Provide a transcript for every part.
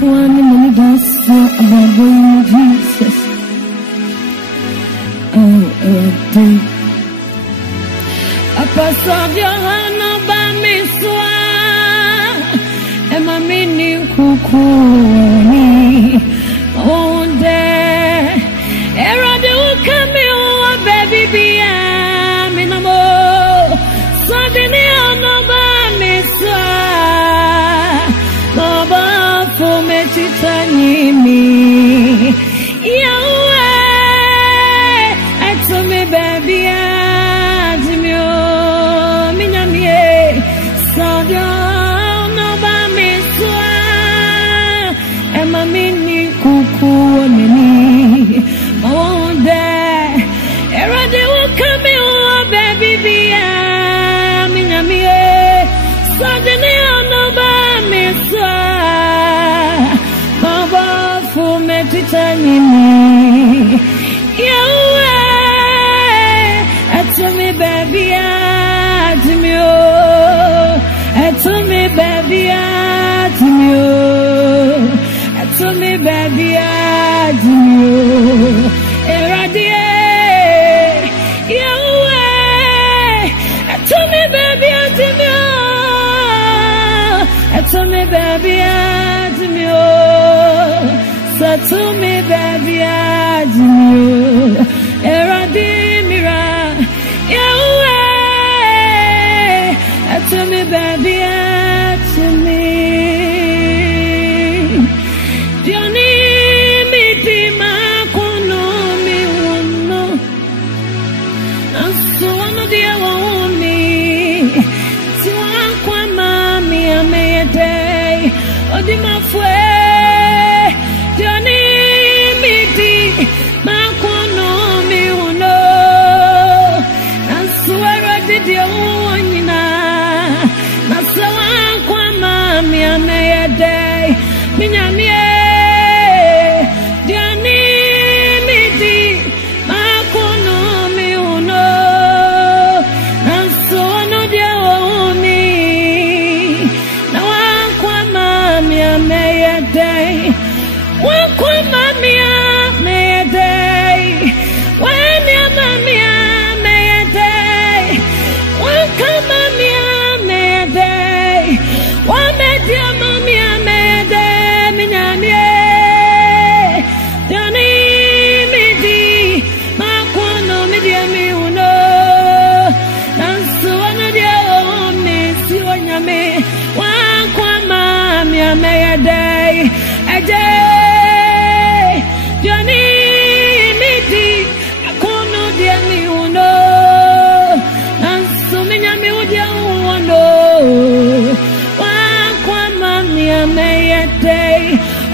one many does about Jesus. Oh, day. A pass of your hand about me, swan, and my mini cuckoo. Oh, there. Era de come on, baby, be a minamo. Suddenly, on about me, swan. Baba, for me to turn me. Yahweh, I told me, baby, baby, I do. Eradie, Yahweh, to me, baby, I do. To me, baby, I do. So to me, baby, I do. Eradie, Mira, Yahweh, to me, baby, I to me.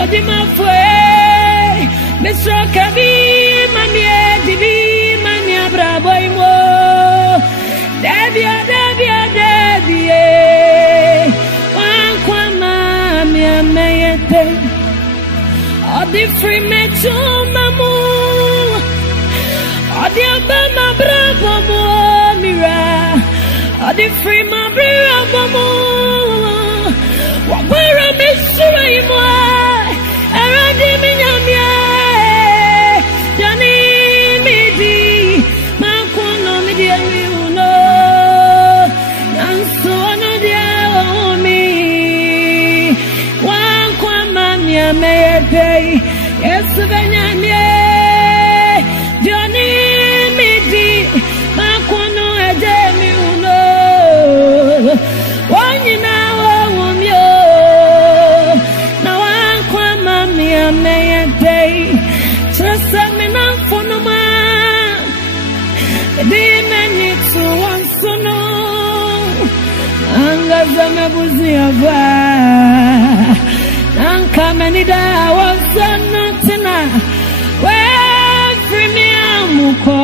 Odima fue, Mr. Kabi, Mania, Divi, Mania, Bravo, Imo, Davia, Wankwama, Mia, Mayete, or the free metro, Mamu, or the Obama, Bravo, Mira, or the free Mabra, Mamu, what were a Mr. Imo. Yes, Benjamin, Johnny, Midi, Macono, Ademi, no. One in our woman, now I'm quite mammy, I may a day. Trust me now for no man. The demon needs to want to know. Angazame Buziava. Ankamanida was nothing. Well, free me, Amuko.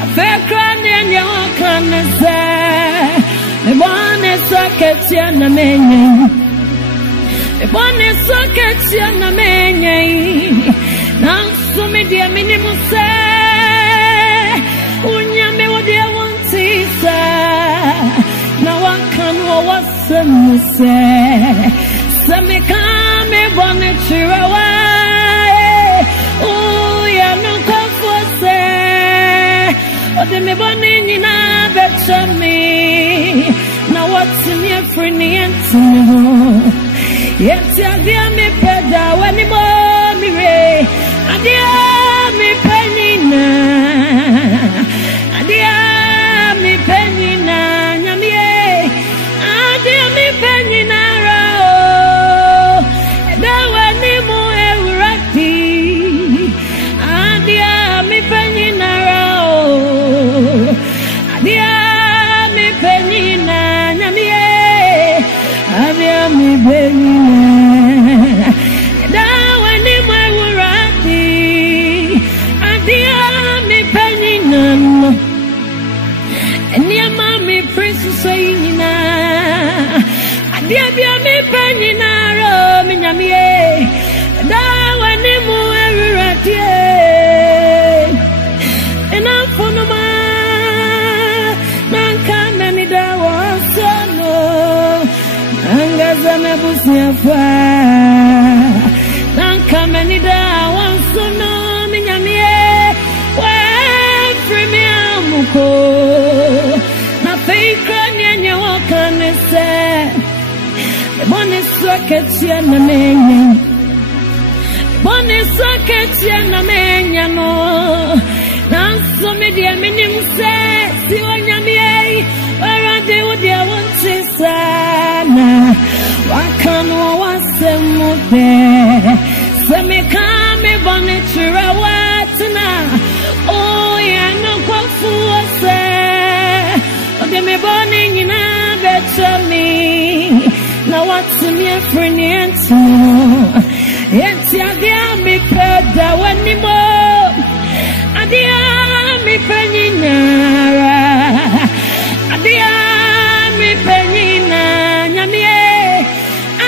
I feel crying in your kindness. The one is so catchy and a man. The one is so catchy and a man. Now, so me, dear minimum say, Unyame, what dear one say. Now, I can't know what's say. Some come chirawa oh ya no confose ode me boni nyina becha me na what's in your friend yentino yenti adia me peda wani mo mi re adia me penina adia me penina nyamie adia me penina ro da wani mo eurati adia me penina ro adia me penina nyamie adia me penina da wani mo eurati adia me penina Enia mami princess sayina Adia bia me penina ro mi nyamie da wani mu eruratie ena fonoma nanka nani da wasono angaza me busia fa nanka nani da wasono mi nyamie wa free me amuko Bonne soketia na menya Bonne soketia na menya no Nanso me dia minim se si onyamie Warade wo dia wonte sana Wakano wasemude Se me kame bonne chira watna Oh ya no kofu ose Ode me bonne nyina becha me Now what's in your friend yentino Yenti adia mi peda wani mo Adia mi peninara Adia mi penina nyamie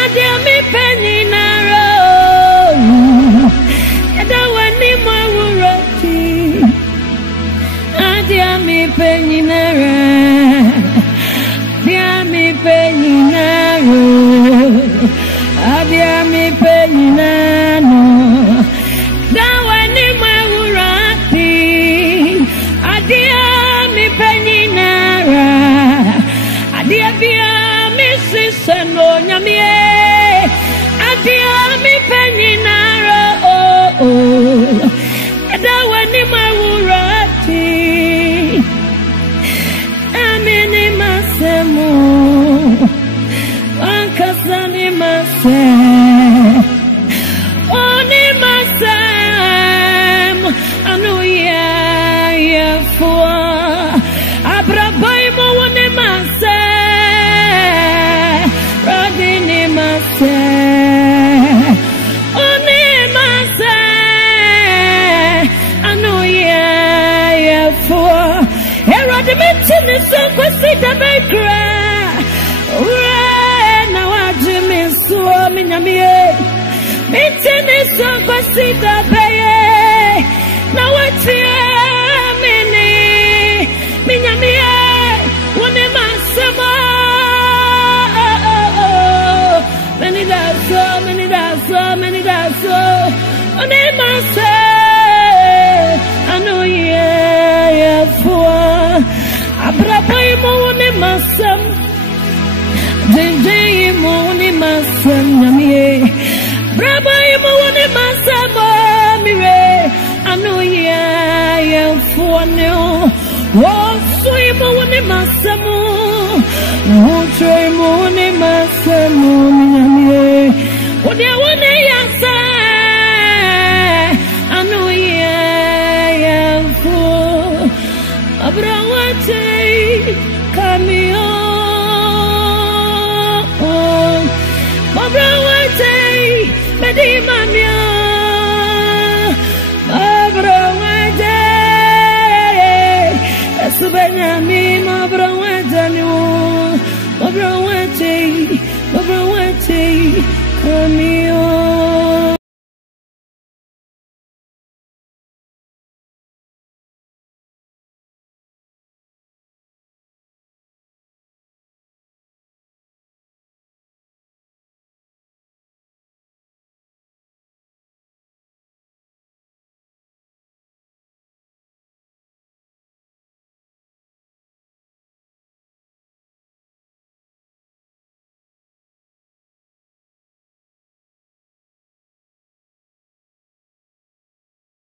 Adia mi peninara Eda wani mo uroti Adia mi peninara Adia mi peninara Adia mi peninano Dawa ni maurati Adia mi peninara Adia bia mi siseno nyamie Adia mi peninara oh oh Dawa ni maurati Amini masemu Ankasani mase Oni masem Anu ya fua Abrabai mo oni mase Radini mase Oni mase Anu ya fua Eradi mitini sukwasita bekra Minyamie Mitini soko sita peye Na watia mini Minyamie Wone masema Many daso Wone mase Anu ya fua Abrabai mo wone masem Jai moni masam nyamie Braba imo wone masam mire Anu ya fuane Wosu imo wone masam Wosu imo wone masam nyamie Wode wone yasa Anu ya fu Abrawate kamio Mabrawate, Medimania, Mabrawate, Subenyami, Mabrawate, Mabrawate, Come